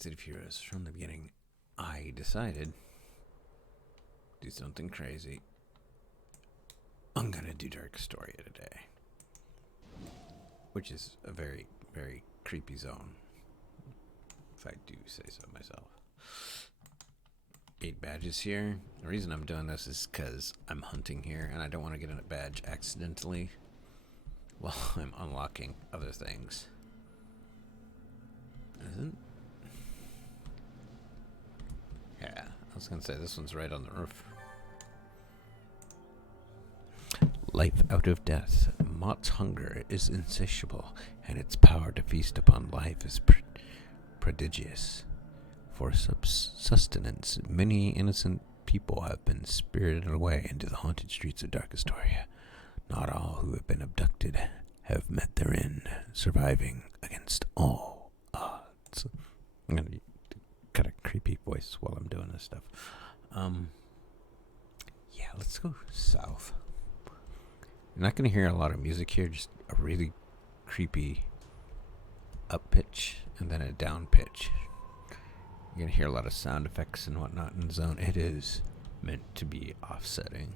City of Heroes. From the beginning, I decided to do something crazy. I'm gonna do Dark Astoria today, which is a very, very creepy zone, if I do say so myself. 8 badges here. The reason I'm doing this is because I'm hunting here, and I don't want to get a badge accidentally while I'm unlocking other things. Isn't? Yeah, I was gonna say this one's right on the roof. Life out of death. Mott's hunger is insatiable, and its power to feast upon life is prodigious. For sustenance, many innocent people have been spirited away into the haunted streets of Dark Astoria. Not all who have been abducted have met their end, surviving against all odds. I'm gonna got a creepy voice while I'm doing this stuff. Yeah, let's go south. You're not gonna hear a lot of music here, just a really creepy up pitch and then a down pitch. You're gonna hear a lot of sound effects and whatnot in the zone. It is meant to be offsetting.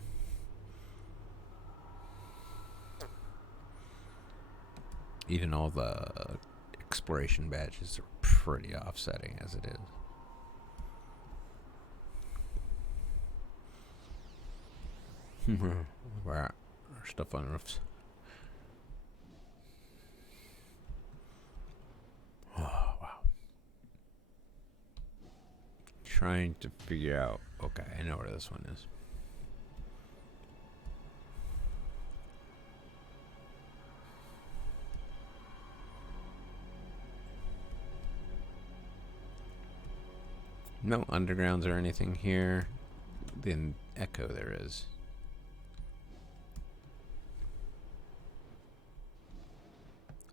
Even all the exploration badges are pretty offsetting as it is. Where are stuff on roofs? Oh, wow. Trying to figure out. Okay, I know where this one is. No undergrounds or anything here. Then Echo there is.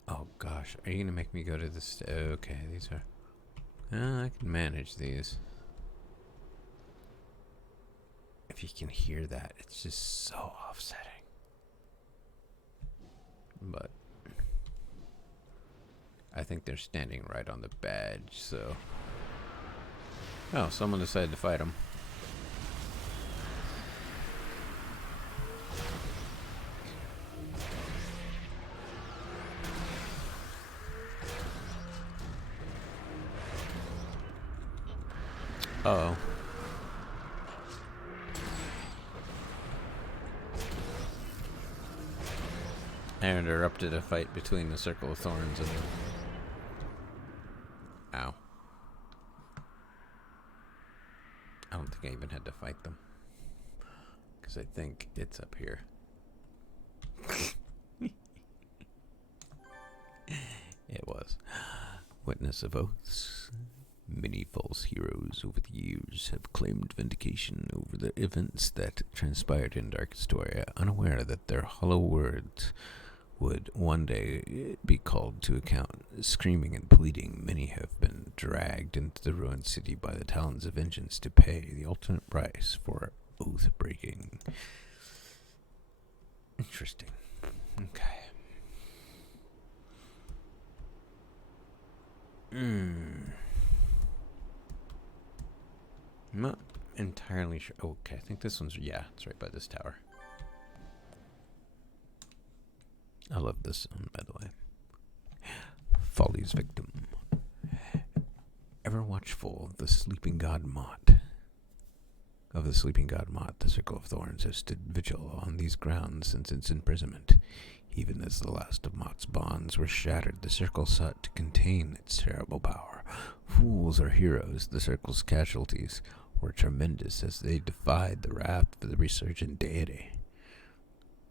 Oh gosh, are you gonna make me go to this? Okay, these are. I can manage these. If you can hear that, it's just so offsetting. But I think they're standing right on the badge, so. Oh, someone decided to fight him. Uh-oh. I interrupted a fight between the Circle of Thorns and the... Ow. I don't think I even had to fight them. Because I think it's up here. It was. Witness of oaths. Many false heroes over the years have claimed vindication over the events that transpired in Dark Astoria, unaware that their hollow words would one day be called to account. Screaming and pleading, many have been dragged into the ruined city by the talons of vengeance to pay the ultimate price for oath-breaking. Interesting. Okay. I'm not entirely sure. Oh, okay, I think this one's... Yeah, it's right by this tower. I love this one, by the way. Folly's victim. Ever watchful of the sleeping god Mott. Of the sleeping god Mott, the Circle of Thorns has stood vigil on these grounds since its imprisonment. Even as the last of Mott's bonds were shattered, the Circle sought to contain its terrible power. Fools or heroes, the Circle's casualties were tremendous as they defied the wrath of the resurgent deity.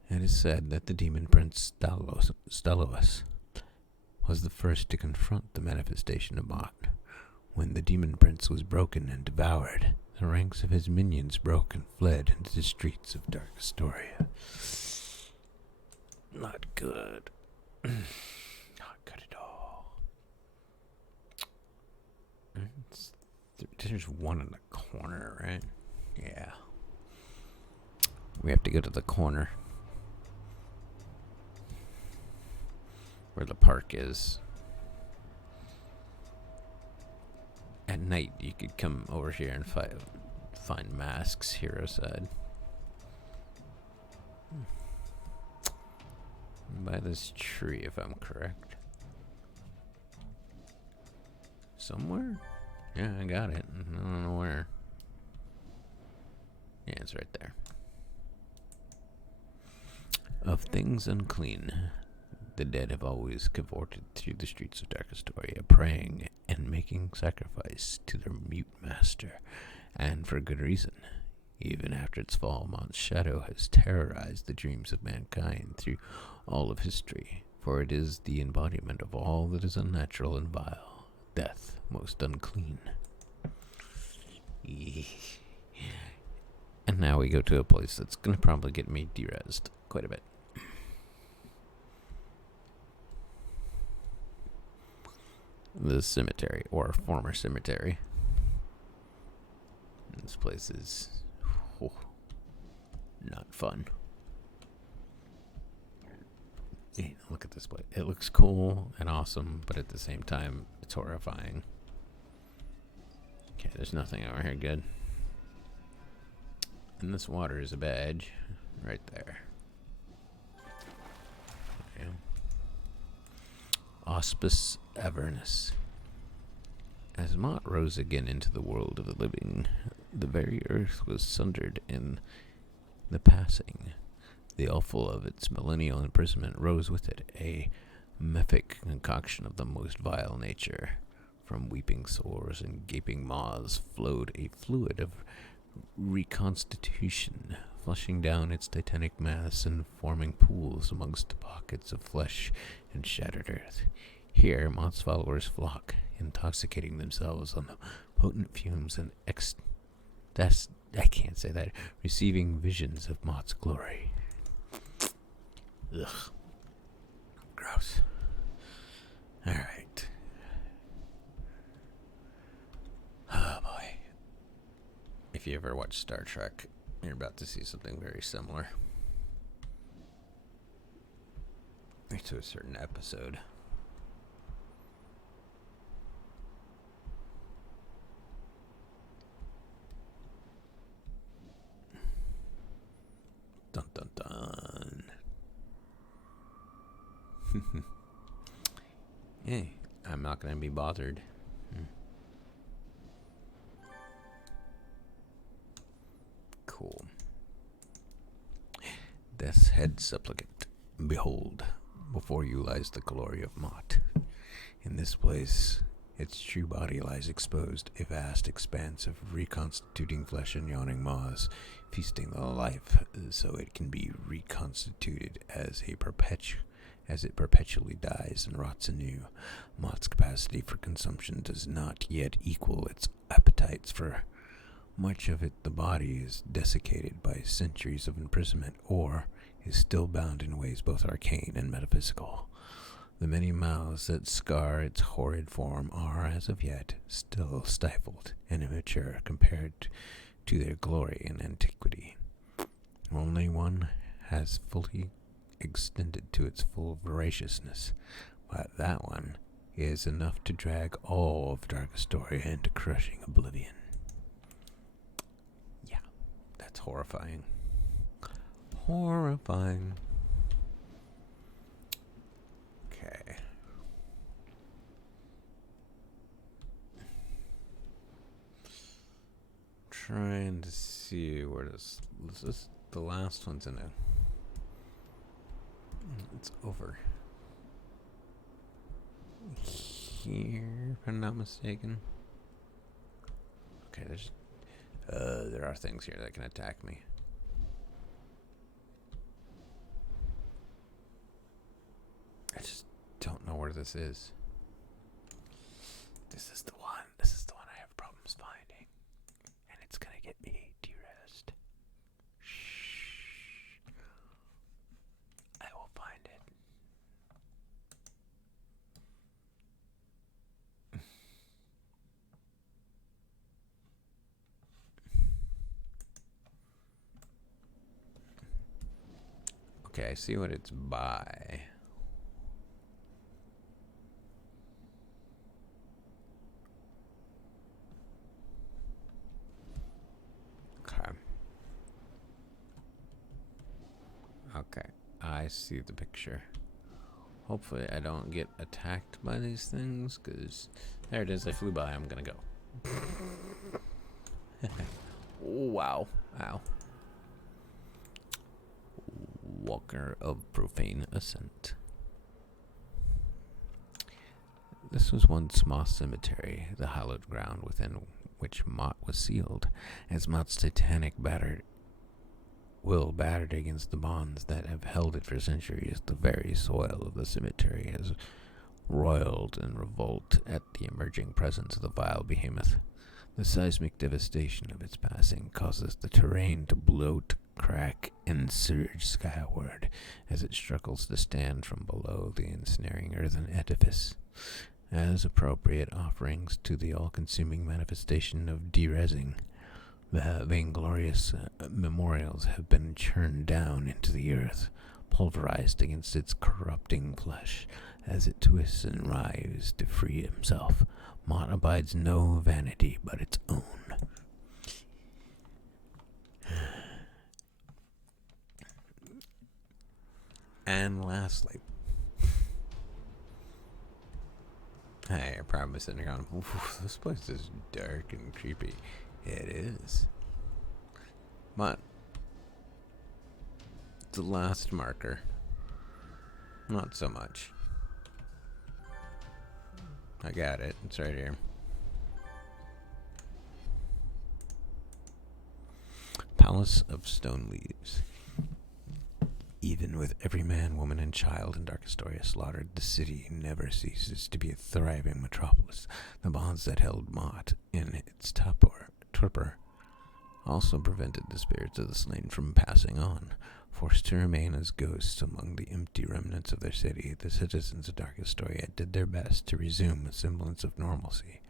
It is said that the demon prince Stalois was the first to confront the manifestation of Mott. When the demon prince was broken and devoured, the ranks of his minions broke and fled into the streets of Dark Astoria. Not good. Not good at all. There's one in the corner, right? Yeah. We have to go to the corner where the park is. night, you could come over here and find masks, hero side. By this tree, if I'm correct. Somewhere? Yeah, I got it. I don't know where. Yeah, it's right there. Of things unclean, the dead have always cavorted through the streets of dark Astoria, praying and making sacrifice to their mute master, and for good reason. Even after its fall, Mont's shadow has terrorized the dreams of mankind through all of history, for it is the embodiment of all that is unnatural and vile, death most unclean. And now we go to a place that's going to probably get me derezzed quite a bit. The cemetery, or former cemetery. This place is not fun. Hey, look at this place. It looks cool and awesome, but at the same time, it's horrifying. Okay, there's nothing over here good. And this water is a badge right there. Okay. Auspice Avernus. As Mott rose again into the world of the living, the very earth was sundered in the passing. The awful of its millennial imprisonment rose with it, a mephic concoction of the most vile nature. From weeping sores and gaping maws flowed a fluid of reconstitution, flushing down its titanic mass and forming pools amongst pockets of flesh and shattered earth. Here, Mott's followers flock, intoxicating themselves on the potent fumes and I can't say that, receiving visions of Mott's glory. Ugh. Gross. Alright. Oh boy. If you ever watch Star Trek, you're about to see something very similar. To a certain episode. Dun dun dun. Hey, I'm not going to be bothered. Cool. Death's head supplicant. Behold, before you lies the glory of Mott. In this place, its true body lies exposed, a vast expanse of reconstituting flesh and yawning maws, feasting the life so it can be reconstituted as it perpetually dies and rots anew. Mott's capacity for consumption does not yet equal its appetites, for much of it the body is desiccated by centuries of imprisonment, or is still bound in ways both arcane and metaphysical. The many mouths that scar its horrid form are, as of yet, still stifled and immature compared to their glory and antiquity. Only one has fully extended to its full voraciousness, but that one is enough to drag all of Dark Astoria into crushing oblivion. Yeah, that's horrifying. Horrifying. Okay. Trying to see where this is. The last one's in it. It's over here, if I'm not mistaken. Okay, there are things here that can attack me. I just don't know where this is. This is the one. This is the one I have problems finding. And it's gonna get me derezzed. Shh. I will find it. Okay, I see what it's by. see the picture. Hopefully I don't get attacked by these things, because there it is. I flew by. I'm going to go. Wow. Ow. Walker of Profane Ascent. This was once Moth's cemetery, the hallowed ground within which Mott was sealed, as Mott's titanic will battered against the bonds that have held it for centuries. The very soil of the cemetery has roiled in revolt at the emerging presence of the vile behemoth. The seismic devastation of its passing causes the terrain to bloat, crack, and surge skyward as it struggles to stand from below the ensnaring earthen edifice. As appropriate offerings to the all-consuming manifestation of derezzing, the vainglorious memorials have been churned down into the earth, pulverized against its corrupting flesh. As it twists and writhes to free himself, Mott abides no vanity but its own. And lastly, hey, I probably sitting there going, this place is dark and creepy. It is. But the last marker, not so much. I got it. It's right here. Palace of Stone Leaves. Even with every man, woman, and child in Dark Astoria slaughtered, the city never ceases to be a thriving metropolis. The bonds that held Mott in its torpor also prevented the spirits of the slain from passing on. Forced to remain as ghosts among the empty remnants of their city, the citizens of Dark Astoria did their best to resume a semblance of normalcy.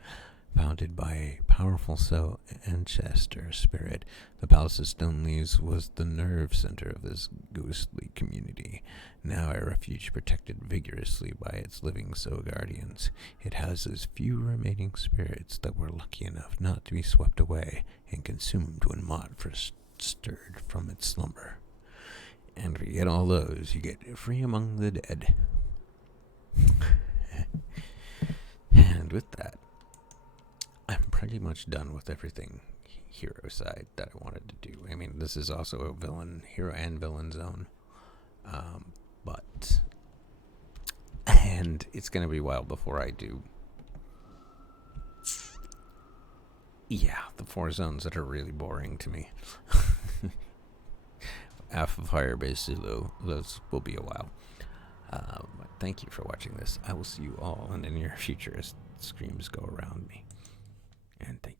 Founded by a powerful ancestor spirit, the Palace of Stone Leaves was the nerve center of this ghostly community. Now a refuge protected vigorously by its living guardians, it houses few remaining spirits that were lucky enough not to be swept away and consumed when Mott first stirred from its slumber. And if you get all those, you get free among the dead. And with that, I'm pretty much done with everything hero side that I wanted to do. I mean, this is also a hero and villain zone. And it's going to be a while before I do, the 4 zones that are really boring to me. Half of Firebase Zulu, those will be a while. Thank you for watching this. I will see you all in the near future as screams go around me. And thank you.